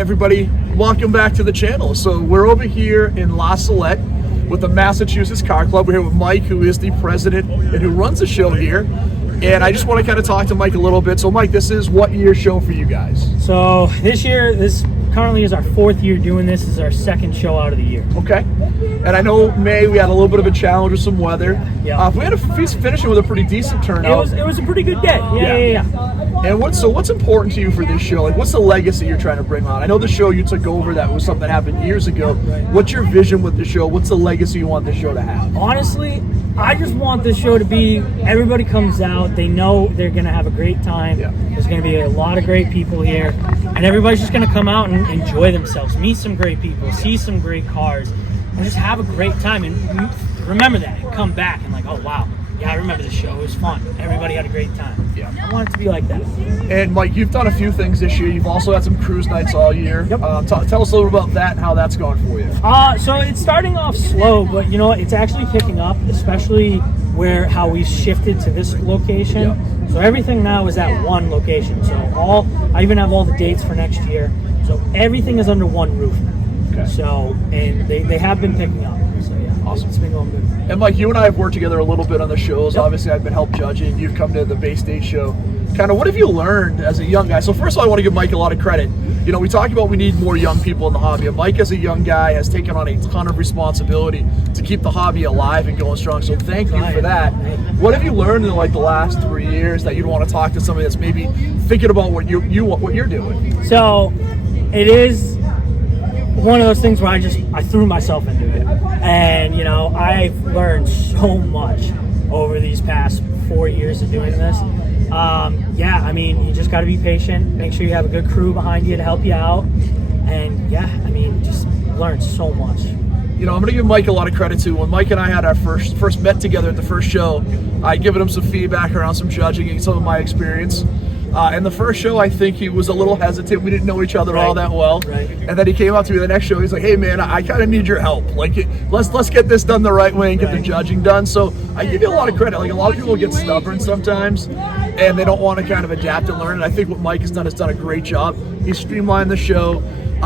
everybody, welcome back to the channel. So we're over here in La Salette with the Massachusetts Car Club. We're here with Mike, who is the president and who runs the show here. And I just want to kind of talk to Mike a little bit. So Mike, this is what year show for you guys? So this year, this currently is our 4th year doing this. This is our 2nd show out of the year. Okay. And I know May we had a little bit of a challenge with some weather. Yeah. We had finishing with a pretty decent turnout. It was a pretty good day. Yeah. And what's important to you for this show? Like, what's the legacy you're trying to bring on? I know the show you took over, that was something that happened years ago. Right. What's your vision with the show? What's the legacy you want the show to have? Honestly, I just want this show to be, everybody comes out, they know they're going to have a great time. Yeah. There's going to be a lot of great people here, and everybody's just going to come out and enjoy themselves, meet some great people, see some great cars, and just have a great time. And remember that, and come back and like, oh wow, yeah, I remember the show. It was fun. Everybody had a great time. Yeah. I want it to be like that. And Mike, you've done a few things this year. You've also had some cruise nights all year. Yep. Tell us a little about that and how that's going for you. So it's starting off slow, but you know what? It's actually picking up, especially how we shifted to this location. Yep. So everything now is at one location. So I even have all the dates for next year. So everything is under one roof now. Okay. So, and they have been picking up. So yeah, awesome. It's been going good. And Mike, you and I have worked together a little bit on the shows. Yep. Obviously, I've been help judging. You've come to the Bay State show. Kind of, what have you learned as a young guy? So first of all, I want to give Mike a lot of credit. You know, we talk about we need more young people in the hobby. And Mike, as a young guy, has taken on a ton of responsibility to keep the hobby alive and going strong. So thank you for that. What have you learned in like the last 3 years that you'd want to talk to somebody that's maybe thinking about what you're doing? So it is one of those things where I threw myself into it, and you know, I've learned so much over these past 4 years of doing this. Yeah, I mean, you just got to be patient, make sure you have a good crew behind you to help you out, and yeah, I mean, just learned so much. You know, I'm going to give Mike a lot of credit too. When Mike and I had our first met together at the first show, I'd given him some feedback around some judging and some of my experience. And the first show, I think he was a little hesitant. We didn't know each other all that well. Right. And then he came up to me the next show. He's like, "Hey, man, I kind of need your help. Like, let's get this done the right way and get the judging done." So I give you a lot of credit. Like, a lot of people get stubborn sometimes, and they don't want to kind of adapt and learn. And I think what Mike has done a great job. He's streamlined the show.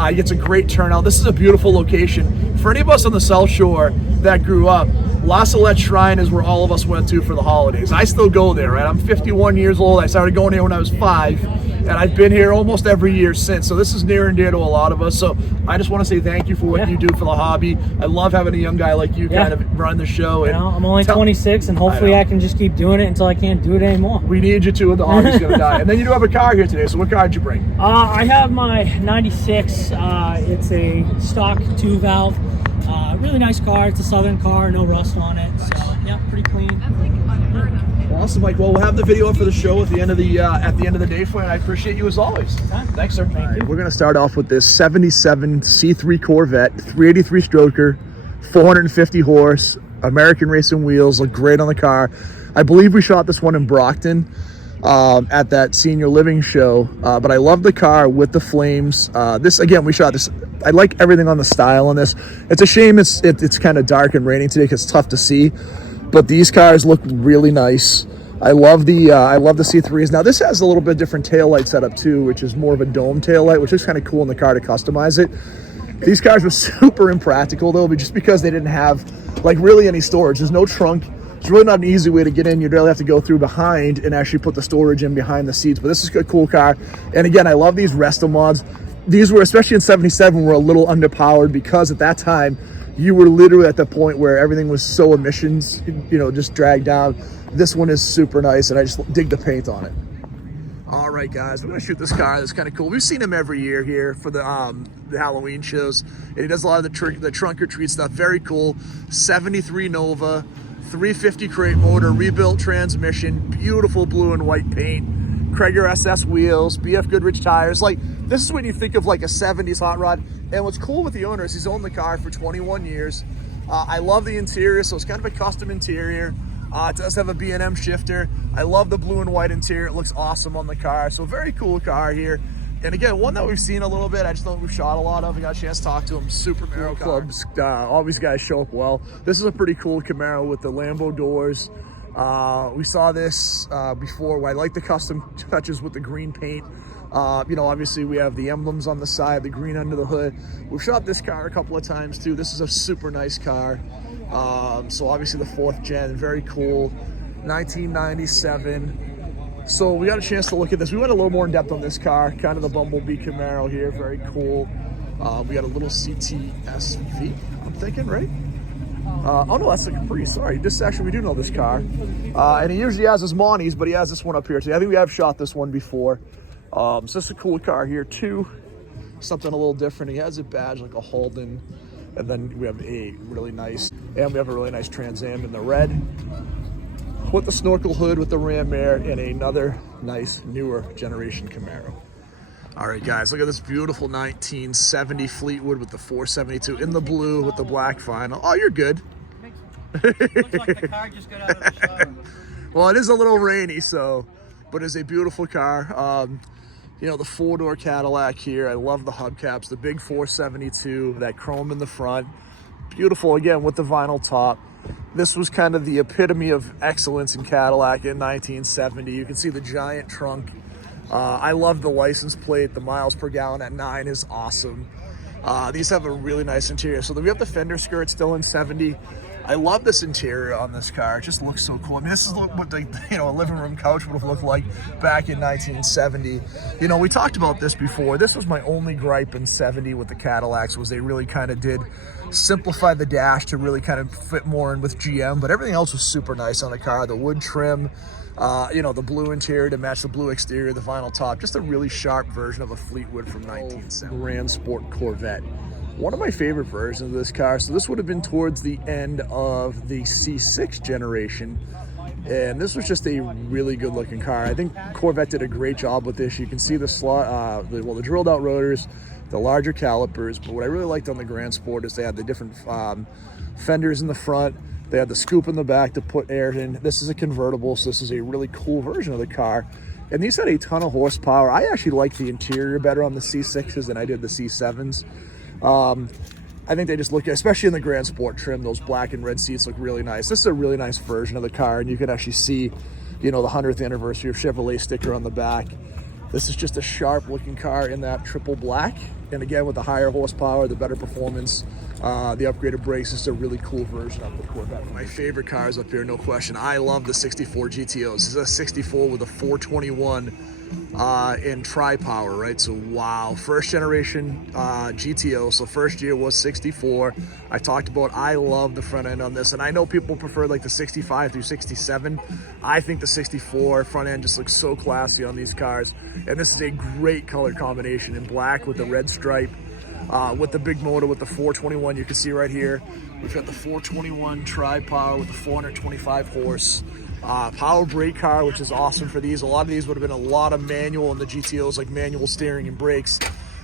He gets a great turnout. This is a beautiful location. For any of us on the South Shore that grew up, La Salette Shrine is where all of us went to for the holidays. I still go there, right? I'm 51 years old. I started going here when I was 5, and I've been here almost every year since. So this is near and dear to a lot of us. So I just want to say thank you for what you do for the hobby. I love having a young guy like you kind of run the show. And I'm only 26, and hopefully I can just keep doing it until I can't do it anymore. We need you to, and the hobby's going to die. And then you do have a car here today. So what car did you bring? I have my 96. It's a stock 2-valve. Really nice car. It's a Southern car, no rust on it. So yeah, pretty clean. Awesome, Mike. Well, we'll have the video up for the show at the end of the day for you. And I appreciate you as always. Thanks, sir. Thank you. We're gonna start off with this '77 C3 Corvette, 383 stroker, 450 horse, American racing wheels. Look great on the car. I believe we shot this one in Brockton. At that senior living show, but I love the car with the flames. This again, we shot this. I like everything on the style on this. It's a shame it's kind of dark and raining today because it's tough to see, but these cars look really nice. I love the C3s. Now this has a little bit different taillight setup too, which is more of a dome taillight, which is kind of cool in the car to customize it. These cars were super impractical though, but just because they didn't have like really any storage. There's no trunk. It's really not an easy way to get in. You'd really have to go through behind and actually put the storage in behind the seats. But this is a cool car. And again, I love these resto mods. These were, especially in '77, were a little underpowered because at that time, you were literally at the point where everything was so emissions, you know, just dragged down. This one is super nice, and I just dig the paint on it. All right, guys, we're gonna shoot this car. That's kind of cool. We've seen him every year here for the Halloween shows, and he does a lot of the trunk or treat stuff. Very cool. '73 Nova. 350 crate motor, rebuilt transmission, beautiful blue and white paint, Krager SS wheels, BF Goodrich tires. Like, this is when you think of like a 70s hot rod. And what's cool with the owner is he's owned the car for 21 years. I love the interior, so it's kind of a custom interior. It does have a B&M shifter. I love the blue and white interior. It looks awesome on the car. So very cool car here. And again, one that we've seen a little bit. I just know we've shot a lot of. We got a chance to talk to him. Super Camaro clubs. All these guys show up well. This is a pretty cool Camaro with the Lambo doors. We saw this before. I like the custom touches with the green paint. You know, obviously we have the emblems on the side, the green under the hood. We've shot this car a couple of times too. This is a super nice car. So obviously the 4th gen, very cool. 1997. So we got a chance to look at this. We went a little more in depth on this car, kind of the Bumblebee Camaro here, very cool. We got a little CTSV, I'm thinking, right? Oh no, that's the Capri, sorry. This actually, we do know this car. And he usually has his Monties, but he has this one up here too. I think we have shot this one before. So this is a cool car here too. Something a little different. He has a badge like a Holden. And then we have a really nice Trans Am in the red. With the snorkel hood with the ram air and another nice newer generation Camaro. All right, guys, look at this beautiful 1970 Fleetwood with the 472 in the blue with the black vinyl. Oh, you're good. Looks like the car just got out of the shower. Well, it is a little rainy, but it's a beautiful car. You know, the 4-door Cadillac here. I love the hubcaps, the big 472, that chrome in the front. Beautiful, again, with the vinyl top. This was kind of the epitome of excellence in Cadillac in 1970. You can see the giant trunk. I love the license plate. The miles per gallon at 9 is awesome. These have a really nice interior. So we have the fender skirt still in 70. I love this interior on this car. It just looks so cool. I mean, this is what the, you know, a living room couch would have looked like back in 1970. You know, we talked about this before. This was my only gripe in 70 with the Cadillacs, was they really kind of did simplify the dash to really kind of fit more in with GM, but everything else was super nice on the car. The wood trim, you know, the blue interior to match the blue exterior, the vinyl top, just a really sharp version of a Fleetwood from 1970. Grand Sport Corvette. One of my favorite versions of this car. So this would have been towards the end of the C6 generation. And this was just a really good looking car. I think Corvette did a great job with this. You can see the slot, the drilled out rotors, the larger calipers. But what I really liked on the Grand Sport is they had the different fenders in the front. They had the scoop in the back to put air in. This is a convertible, so this is a really cool version of the car. And these had a ton of horsepower. I actually like the interior better on the C6s than I did the C7s. I think they just look, especially in the Grand Sport trim, those black and red seats look really nice. This is a really nice version of the car, and you can actually see, you know, the 100th anniversary of Chevrolet sticker on the back. This is just a sharp looking car in that triple black. And again, with the higher horsepower, the better performance, the upgraded brakes, it's a really cool version of the Corvette. My favorite cars up here, no question. I love the 64 GTOs. This is a 64 with a 421 in tri-power, right? So wow, first generation GTO. So first year was 64. I talked about, I love the front end on this, and I know people prefer like the 65 through 67. I think the 64 front end just looks so classy on these cars, and this is a great color combination in black with the red stripe, with the big motor with the 421. You can see right here, we've got the 421 tri-power with the 425 horse. Power brake car, which is awesome for these. A lot of these would have been a lot of manual in the GTOs, like manual steering and brakes.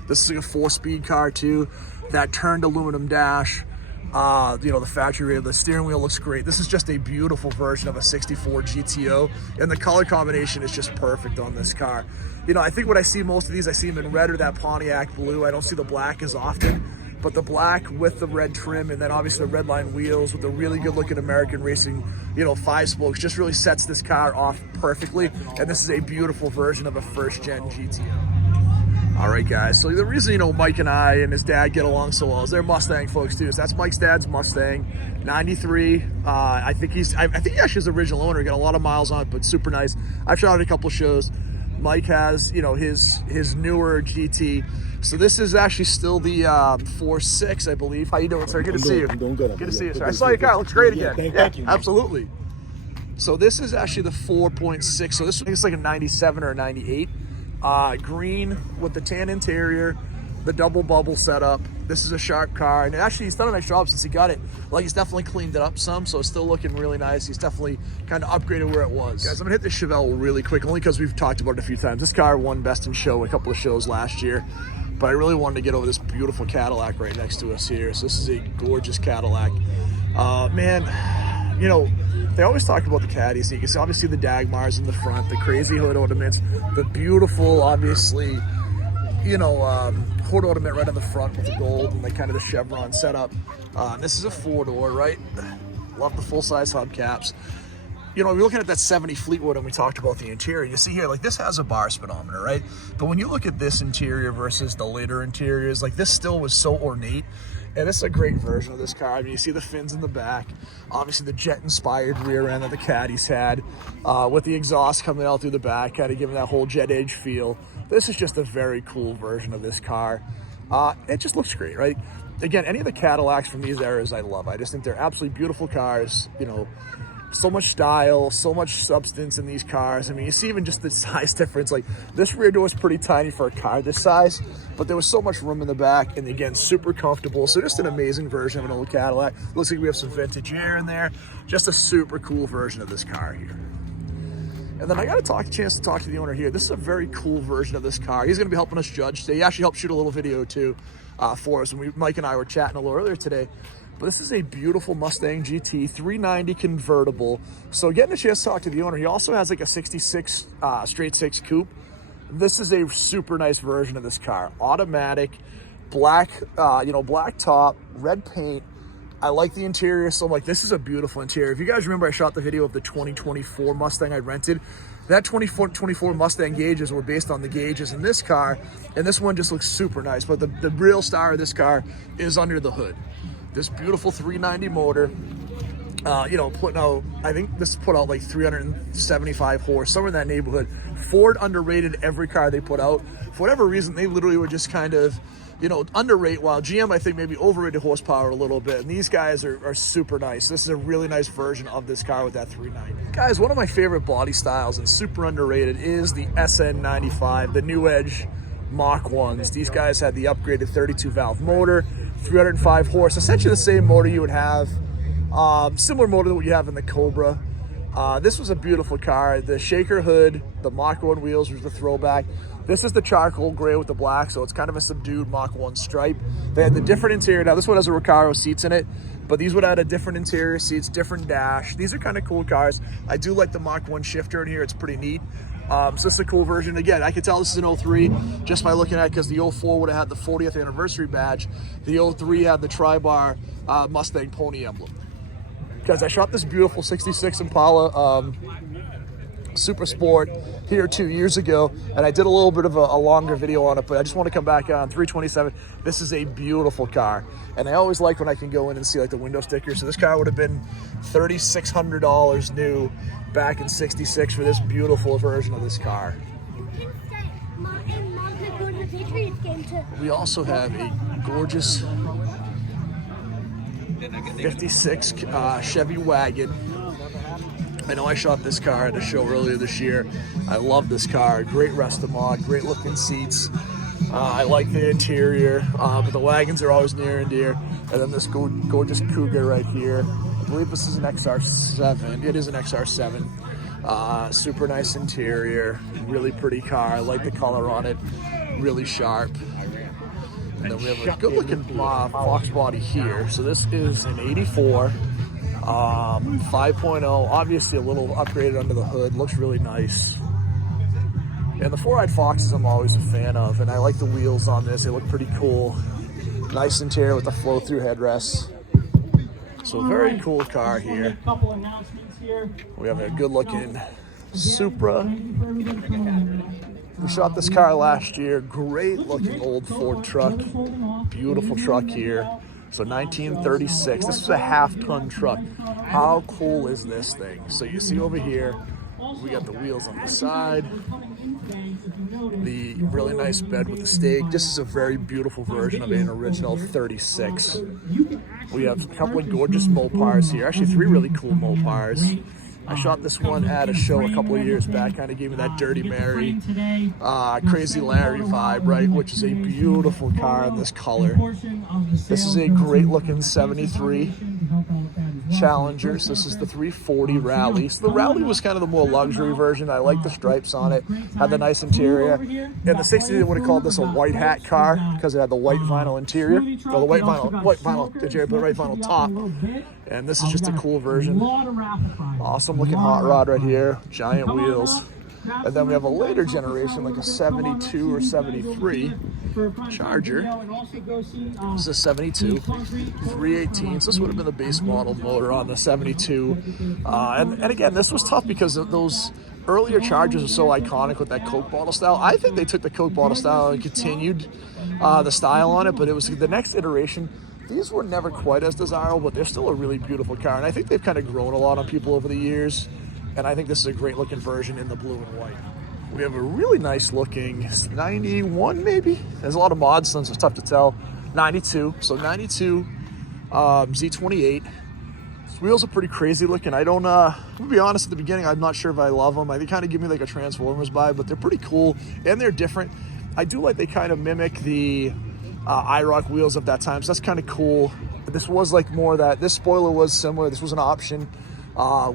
This is like a 4-speed car too. That turned aluminum dash, you know, the factory rated, the steering wheel looks great. This is just a beautiful version of a 64 GTO, and the color combination is just perfect on this car. You know, I think when I see most of these, I see them in red or that Pontiac blue. I don't see the black as often. But the black with the red trim, and then obviously the red line wheels with the really good looking American Racing, you know, 5 spokes, just really sets this car off perfectly. And this is a beautiful version of a first gen GTO. All right, guys. So the reason, you know, Mike and I and his dad get along so well is they're Mustang folks too. So that's Mike's dad's Mustang, 93. I think he actually is the original owner. He got a lot of miles on it, but super nice. I've shot it a couple shows. Mike has, you know, his newer GT. So this is actually still the 4.6, I believe. How you doing, sir? Good to see you. I'm doing good. Good to see you, sir. I saw your car. It looks great again. Thank you. Absolutely. So this is actually the 4.6. So this is like a 97 or a 98. Green with the tan interior, the double bubble setup. This is a sharp car, and actually he's done a nice job since he got it. Like, he's definitely cleaned it up some, so it's still looking really nice. He's definitely kind of upgraded where it was. Guys, I'm gonna hit the Chevelle really quick, only because we've talked about it a few times. This car won Best in Show a couple of shows last year, but I really wanted to get over this beautiful Cadillac right next to us here. So this is a gorgeous Cadillac. Man, you know, they always talk about the Caddies. You can see obviously the Dagmars in the front, the crazy hood ornaments, the beautiful, obviously, you know, hood ornament right on the front with the gold and like kind of the chevron setup. This is a 4-door, right? Love the full-size hubcaps. You you know, we're looking at that 70 Fleetwood and we talked about the interior. You see here, like this has a bar speedometer, right? But when you look at this interior versus the later interiors, like this still was so ornate. And this is a great version of this car. I mean, you see the fins in the back, obviously the jet-inspired rear end that the Caddies had, with the exhaust coming out through the back, kind of giving that whole jet age feel. This is just a very cool version of this car. It just looks great, right? Again, any of the Cadillacs from these eras I love. I just think they're absolutely beautiful cars, you know, so much style, so much substance in these cars. I mean, you see even just the size difference. Like this rear door is pretty tiny for a car this size, but there was so much room in the back, and again, super comfortable. So just an amazing version of an old Cadillac. Looks like we have some vintage air in there. Just a super cool version of this car here. And then I got a chance to talk to the owner here. This is a very cool version of this car. He's gonna be helping us judge today. He actually helped shoot a little video too for us. And Mike and I were chatting a little earlier today. But this is a beautiful Mustang GT 390 convertible. So getting a chance to talk to the owner, he also has like a 66 straight six coupe. This is a super nice version of this car. Automatic, black, you know, black top, red paint. I like the interior, so I'm like, this is a beautiful interior. If you guys remember, I shot the video of the 2024 Mustang I rented. That 24 Mustang gauges were based on the gauges in this car, and this one just looks super nice. But the real star of this car is under the hood. This beautiful 390 motor, you know, putting out, I think this put out like 375 horse, somewhere in that neighborhood. Ford underrated every car they put out. For whatever reason, they literally were just kind of, you know, underrate, while GM, I think, maybe overrated horsepower a little bit. And these guys are super nice. This is a really nice version of this car with that 390. Guys, one of my favorite body styles and super underrated is the SN95, the New Edge Mach 1s. These guys had the upgraded 32 valve motor, 305 horse, essentially the same motor you would have, similar motor to what you have in the Cobra. This was a beautiful car. The shaker hood, the Mach 1 wheels was the throwback. This is the charcoal gray with the black, so it's kind of a subdued Mach 1 stripe. They had the different interior. Now this one has a Recaro seats in it, but these would add a different interior seats, different dash. These are kind of cool cars. I do like the Mach 1 shifter in here. It's pretty neat. So this is a cool version. Again, I could tell this is an 03 just by looking at it, because the 04 would have had the 40th anniversary badge. The 03 had the tri-bar Mustang pony emblem. Because I shot this beautiful 66 Impala Super Sport here 2 years ago, and I did a little bit of a longer video on it, but I just want to come back on 327. This is a beautiful car, and I always like when I can go in and see like the window stickers. So this car would have been $3,600 new back in '66 for this beautiful version of this car. We also have a gorgeous 56 Chevy wagon. I know I shot this car at a show earlier this year. I love this car. Great rest-a-mod, great looking seats. I like the interior, but the wagons are always near and dear. And then this gorgeous Cougar right here. I believe this is an XR7. It is an XR7. Super nice interior, really pretty car. I like the color on it, really sharp. And then we have a good looking Fox body here. So this is an 84 5.0, obviously a little upgraded under the hood, looks really nice. And the four-eyed Foxes I'm always a fan of, and I like the wheels on this. They look pretty cool. Nice interior with the flow-through headrests. So very cool car here. We have a good-looking Supra. We shot this car last year. Great-looking old Ford truck. Beautiful truck here. So 1936. This is a half-ton truck. How cool is this thing? So you see over here, we got the wheels on the side. The really nice bed with the stake. This is a very beautiful version of an original 36. We have a couple of gorgeous Mopars here. Actually, three really cool Mopars. I shot this one at a show a couple of years back, kind of gave me that Dirty Mary, Crazy Larry vibe, right? Which is a beautiful car in this color. This is a great looking 73 Challengers. This is the 340 Rally. So the Rally was kind of the more luxury version. I like the stripes on it, had the nice interior. In the 60s, they would have called this a white hat car because it had the white vinyl interior, or the white vinyl interior, but the right vinyl top. And this is just a cool version. Awesome looking hot rod right here, giant wheels. And then we have a later generation, like a 72 or 73 Charger. This is a 72, 318. So this would have been the base model motor on the 72. And again, this was tough because of those earlier Chargers are so iconic with that Coke bottle style. I think they took the Coke bottle style and continued the style on it, but it was the next iteration. These were never quite as desirable, but they're still a really beautiful car. And I think they've kind of grown a lot on people over the years. And I think this is a great looking version in the blue and white. We have a really nice looking 91 maybe. There's a lot of mods, so it's tough to tell. 92, so 92 Z28. These wheels are pretty crazy looking. I'm gonna be honest, at the beginning, I'm not sure if I love them. They kind of give me like a Transformers vibe, but they're pretty cool and they're different. I do like they kind of mimic the IROC wheels of that time, so that's kind of cool. But this was like more that, this spoiler was similar. This was an option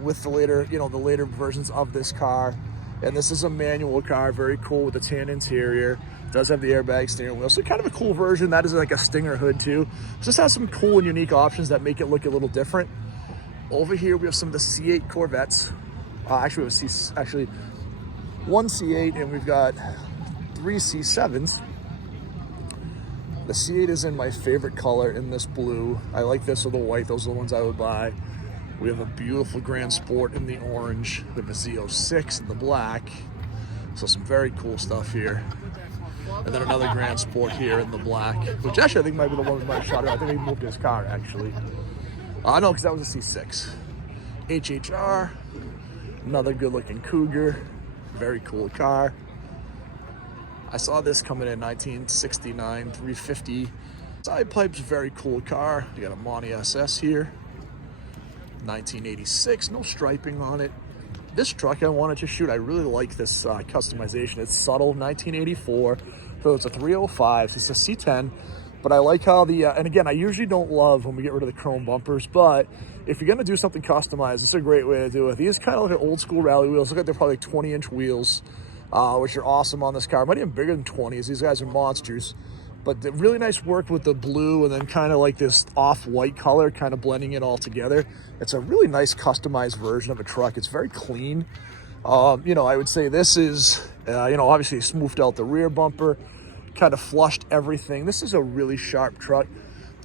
with the later, the later versions of this car. And this is a manual car, very cool with a tan interior. Does have the airbag steering wheel, so kind of a cool version. That is like a Stinger hood too. Just has some cool and unique options that make it look a little different. Over here we have some of the C8 Corvettes. Actually, we have one C8 and we've got 3 C7s. The C8 is in my favorite color in this blue. I like this with the white. Those are the ones I would buy. We have a beautiful Grand Sport in the orange. We have a Z06 in the black. So some very cool stuff here. And then another Grand Sport here in the black, which actually I think might be the one with my shutter. I think he moved his car actually. No, because that was a C6. HHR, another good looking Cougar. Very cool car. I saw this coming in 1969, 350. Side pipes, very cool car. You got a Monty SS here. 1986, no striping on it. This truck I wanted to shoot. I really like this customization. It's subtle, 1984. So it's a 305. It's a C10. But I like how the, and again, I usually don't love when we get rid of the chrome bumpers, but if you're gonna do something customized, it's a great way to do it. These kind of look at old school rally wheels. Look like they're probably 20-inch wheels, which are awesome on this car. Might even bigger than 20s. These guys are monsters. But the really nice work with the blue and then kind of like this off-white color, kind of blending it all together. It's a really nice customized version of a truck. It's very clean. I would say this is, obviously smoothed out the rear bumper, kind of flushed everything. This is a really sharp truck.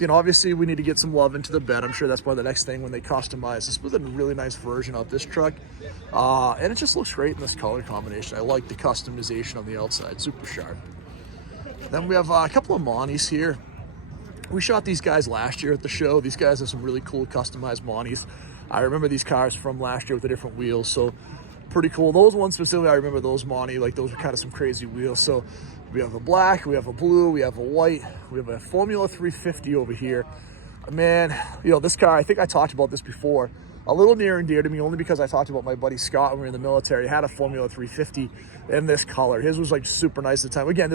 Obviously we need to get some love into the bed. I'm sure that's probably the next thing when they customize. This was a really nice version of this truck. And it just looks great in this color combination. I like the customization on the outside, super sharp. Then we have a couple of Monties here. We shot these guys last year at the show. These guys have some really cool customized Monties. I remember these cars from last year with the different wheels, so pretty cool. Those ones specifically, I remember those Monty, like those were kind of some crazy wheels. So we have a black, we have a blue, we have a white, we have a Formula 350 over here. Man, this car, I think I talked about this before. A little near and dear to me only because I talked about my buddy Scott when we were in the military. He had a Formula 350 in this color. His was like super nice at the time. Again,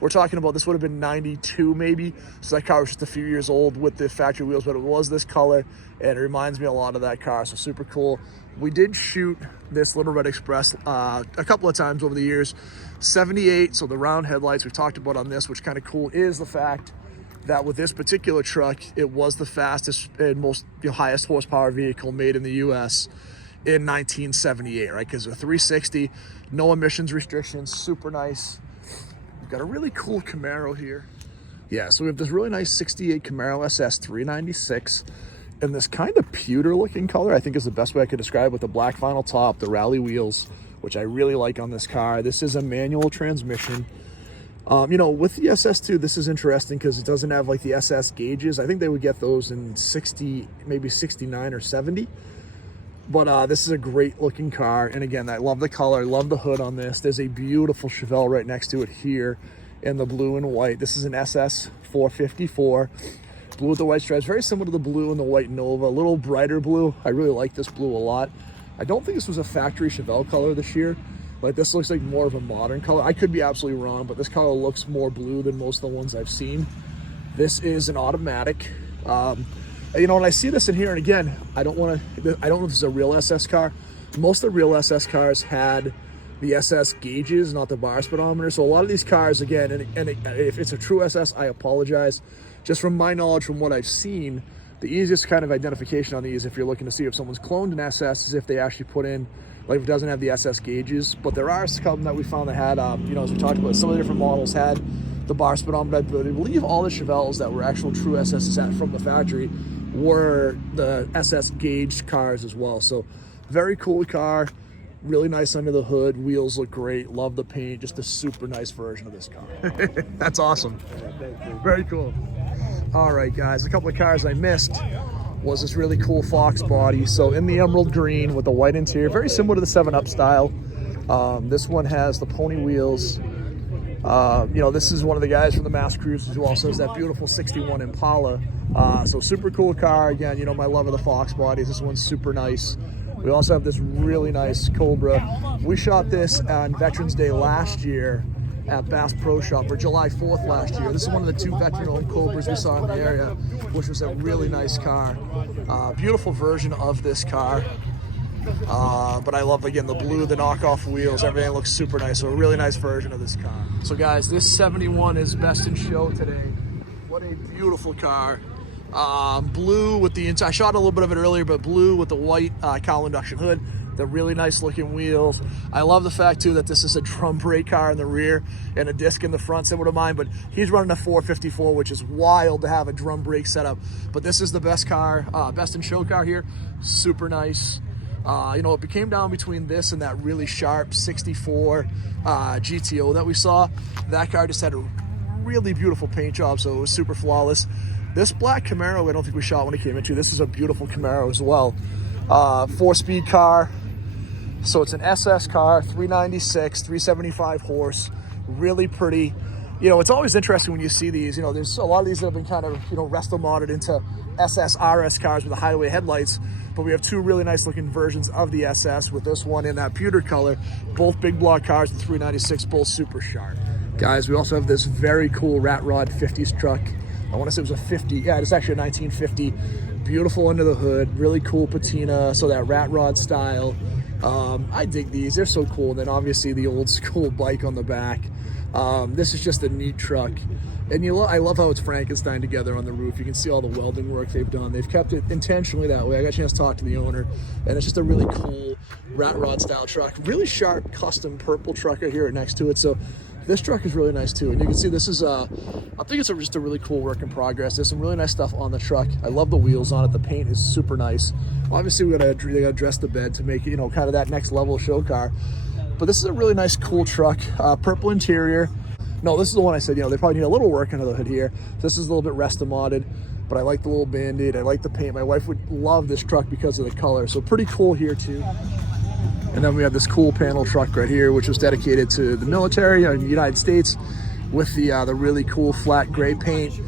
we're talking about, this would have been 92 maybe. So that car was just a few years old with the factory wheels, but it was this color and it reminds me a lot of that car. So super cool. We did shoot this Little Red Express a couple of times over the years. 78, so the round headlights we've talked about on this, which kind of cool is the fact that with this particular truck, it was the fastest and most highest horsepower vehicle made in the US in 1978, right? Because a 360, no emissions restrictions, super nice. We've got a really cool Camaro here. Yeah, so we have this really nice 68 Camaro SS 396 in this kind of pewter looking color, I think is the best way I could describe, with the black vinyl top, the rally wheels, which I really like on this car. This is a manual transmission. With the SS2, this is interesting because it doesn't have like the SS gauges. I think they would get those in 60, maybe 69 or 70. But this is a great looking car. And again, I love the color. I love the hood on this. There's a beautiful Chevelle right next to it here in the blue and white. This is an SS 454. Blue with the white stripes. Very similar to the blue and the white Nova. A little brighter blue. I really like this blue a lot. I don't think this was a factory Chevelle color this year. Like this looks like more of a modern color. I could be absolutely wrong, but this color looks more blue than most of the ones I've seen. This is an automatic. When I see this in here, and again, I don't know if this is a real SS car. Most of the real SS cars had the SS gauges, not the bar speedometer. So a lot of these cars, again, and if it's a true SS, I apologize. Just from my knowledge, from what I've seen, the easiest kind of identification on these, if you're looking to see if someone's cloned an SS, is if they actually put in Like it doesn't have the SS gauges, but there are some that we found that had, you know, as we talked about, some of the different models had the bar speedometer, but I believe all the Chevelles that were actual true SS from the factory were the SS gauge cars as well. So very cool car, really nice under the hood, wheels look great, love the paint, just a super nice version of this car. That's awesome. Very cool. All right, guys, a couple of cars I missed was this really cool Fox body. So in the emerald green with the white interior, very similar to the 7-Up style. This one has the pony wheels. You know, this is one of the guys from the Mass Cruisers who also has that beautiful 61 Impala. So super cool car. Again, you know, my love of the Fox bodies. This one's super nice. We also have this really nice Cobra. We shot this on Veterans Day last year at Bass Pro Shop, or July 4th last year. This is one of the 2 veteran-owned Cobras we saw in the area, which was a really nice car. Beautiful version of this car. But I love, again, the blue, the knockoff wheels, everything looks super nice. So a really nice version of this car. So guys, this 71 is best in show today. What a beautiful car. Blue with the inside, I shot a little bit of it earlier, but blue with the white cowl induction hood, the really nice looking wheels. I love the fact too that this is a drum brake car in the rear and a disc in the front, similar to mine, but he's running a 454, which is wild to have a drum brake setup. But this is the best car, best in show car here. Super nice. You know, it came down between this and that really sharp 64 GTO that we saw. That car just had a really beautiful paint job, so it was super flawless. This black Camaro, I don't think we shot when it came into. This is a beautiful Camaro as well. 4-speed car. So it's an SS car, 396, 375 horse, really pretty. You know, it's always interesting when you see these. You know, there's a lot of these that have been kind of, you know, resto modded into SS RS cars with the highway headlights, but we have 2 really nice looking versions of the SS, with this one in that pewter color. Both big block cars, the 396, both super sharp. Guys, we also have this very cool Rat Rod 50s truck. I want to say it was a 50, yeah, it's actually a 1950. Beautiful under the hood, really cool patina, so that Rat Rod style. I dig these, they're so cool. And then obviously the old school bike on the back. This is just a neat truck. And I love how it's Frankenstein together on the roof. You can see all the welding work they've done. They've kept it intentionally that way. I got a chance to talk to the owner, and it's just a really cool Rat Rod style truck. Really sharp custom purple truck right here next to it. So this truck is really nice too. And you can see this is, I think it's just a really cool work in progress. There's some really nice stuff on the truck. I love the wheels on it. The paint is super nice. Obviously they gotta dress the bed to make it, you know, kind of that next level show car. But this is a really nice, cool truck. Purple interior. No, this is the one I said, you know, they probably need a little work under the hood here. This is a little bit resto modded, but I like the little Band-Aid. I like the paint. My wife would love this truck because of the color. So pretty cool here too. And then we have this cool panel truck right here, which was dedicated to the military in the United States, with the really cool flat gray paint,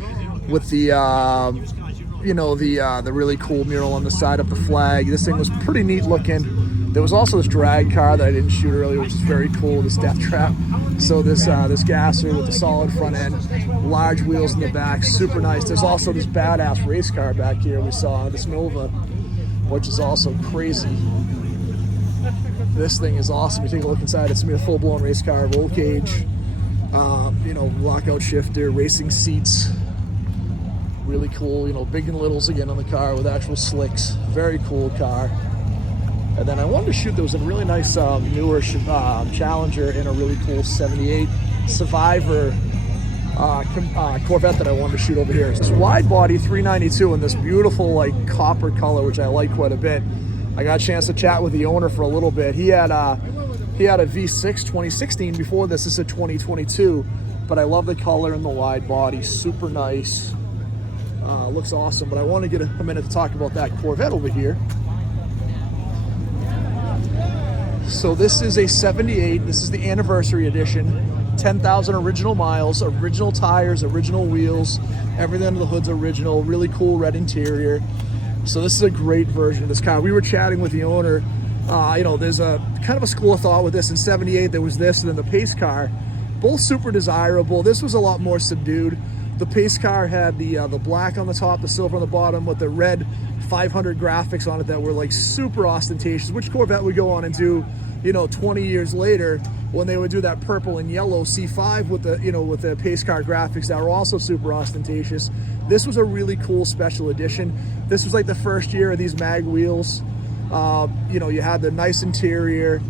with the you know, the really cool mural on the side of the flag. This thing was pretty neat looking. There was also this drag car that I didn't shoot earlier, which is very cool, this death trap. So this gasser with the solid front end, large wheels in the back, super nice. There's also this badass race car back here we saw, this Nova, which is also crazy. This thing is awesome. You take a look inside, it's gonna be a full-blown race car, roll cage, you know, lockout shifter, racing seats. Really cool, you know, big and littles again on the car with actual slicks. Very cool car. And then I wanted to shoot, there was a really nice newer Challenger in a really cool 78 Survivor Corvette that I wanted to shoot over here. It's this wide body 392 in this beautiful like copper color, which I like quite a bit. I got a chance to chat with the owner for a little bit. He had a V6 2016 before this. This is a 2022, but I love the color and the wide body, super nice. Looks awesome, but I want to get a minute to talk about that Corvette over here. So this is a 78, this is the anniversary edition, 10,000 original miles, original tires, original wheels, everything under the hood's original, really cool red interior. So this is a great version of this car. We were chatting with the owner, you know, there's a kind of a school of thought with this. In 78 there was this, and then the pace car, both super desirable. This was a lot more subdued. The pace car had the black on the top, the silver on the bottom, with the red 500 graphics on it that were like super ostentatious, which Corvette would go on and do, you know, 20 years later when they would do that purple and yellow C5 with the, you know, with the pace car graphics that were also super ostentatious. This was a really cool special edition. This was like the first year of these mag wheels. You know, you had the nice interior.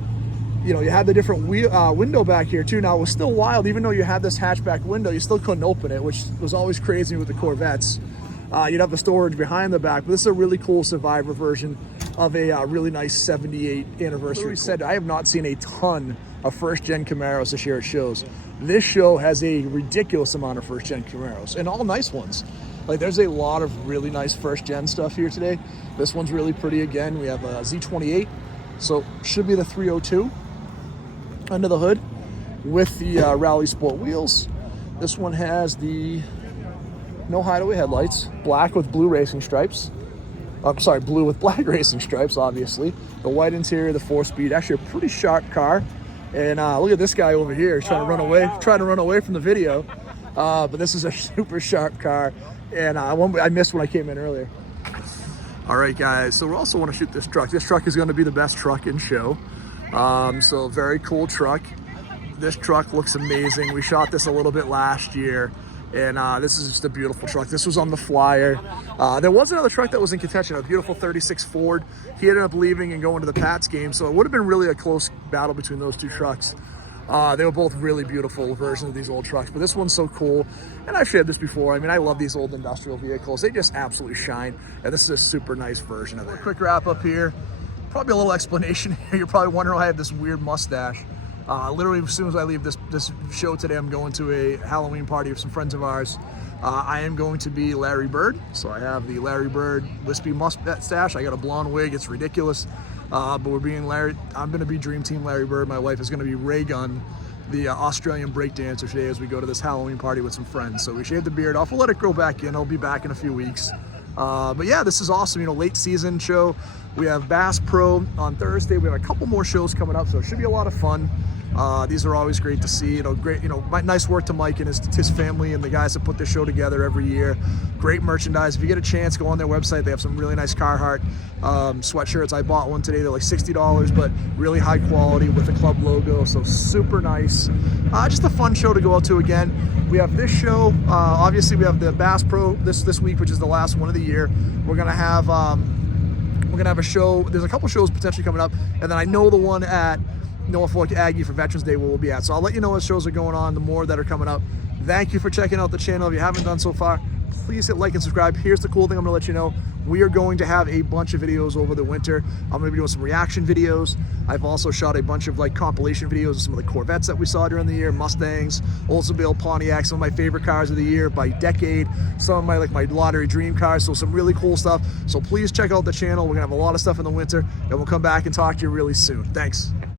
You know, you had the different window back here too. Now it was still wild, even though you had this hatchback window, you still couldn't open it, which was always crazy with the Corvettes. You'd have the storage behind the back, but this is a really cool Survivor version of a really nice 78 anniversary. Like said, I have not seen a ton of first-gen Camaros this year at shows. This show has a ridiculous amount of first-gen Camaros, and all nice ones. Like, there's a lot of really nice first-gen stuff here today. This one's really pretty again. We have a Z28, so should be the 302 under the hood with the Rally Sport wheels. This one has the no hideaway headlights, black with blue racing stripes. I'm sorry, blue with black racing stripes, obviously. The white interior, the 4-speed, actually a pretty sharp car. And look at this guy over here. He's trying to run away from the video. But this is a super sharp car. And I missed when I came in earlier. All right, guys, so we also want to shoot this truck. This truck is going to be the best truck in show. So very cool truck. This truck looks amazing. We shot this a little bit last year, and this is just a beautiful truck. This was on the flyer. There was another truck that was in contention, a beautiful 36 Ford. He ended up leaving and going to the Pats game, so it would have been really a close battle between those two trucks. They were both really beautiful versions of these old trucks, but this one's so cool. And I've shared this before. I mean, I love these old industrial vehicles. They just absolutely shine, and this is a super nice version of it. Quick wrap up here. Probably a little explanation here. You're probably wondering why I have this weird mustache. Literally, as soon as I leave this show today, I'm going to a Halloween party of some friends of ours. I am going to be Larry Bird, so I have the Larry Bird wispy mustache. I got a blonde wig. It's ridiculous, but we're being Larry. I'm going to be Dream Team Larry Bird. My wife is going to be Ray Gunn, the Australian breakdancer, today as we go to this Halloween party with some friends. So we shaved the beard off. We'll let it grow back in. I'll be back in a few weeks. But yeah, this is awesome. You know, late season show. We have Bass Pro on Thursday. We have a couple more shows coming up, so it should be a lot of fun. These are always great to see. You know, great. You know, nice work to Mike and his family and the guys that put this show together every year. Great merchandise. If you get a chance, go on their website. They have some really nice Carhartt sweatshirts. I bought one today. They're like $60, but really high quality with the club logo. So super nice. Just a fun show to go out to again. We have this show. Obviously, we have the Bass Pro this week, which is the last one of the year. We're gonna have a show. There's a couple shows potentially coming up, and then I know the one at Norfolk Aggie for Veterans Day where we'll be at. So I'll let you know what shows are going on, the more that are coming up. Thank you for checking out the channel. If you haven't done so far, please hit like and subscribe. Here's the cool thing I'm gonna let you know. We are going to have a bunch of videos over the winter. I'm gonna be doing some reaction videos. I've also shot a bunch of like compilation videos of some of the Corvettes that we saw during the year, Mustangs, Oldsmobile, Pontiac, some of my favorite cars of the year by decade, some of my lottery dream cars, so some really cool stuff. So please check out the channel. We're gonna have a lot of stuff in the winter, and we'll come back and talk to you really soon. Thanks.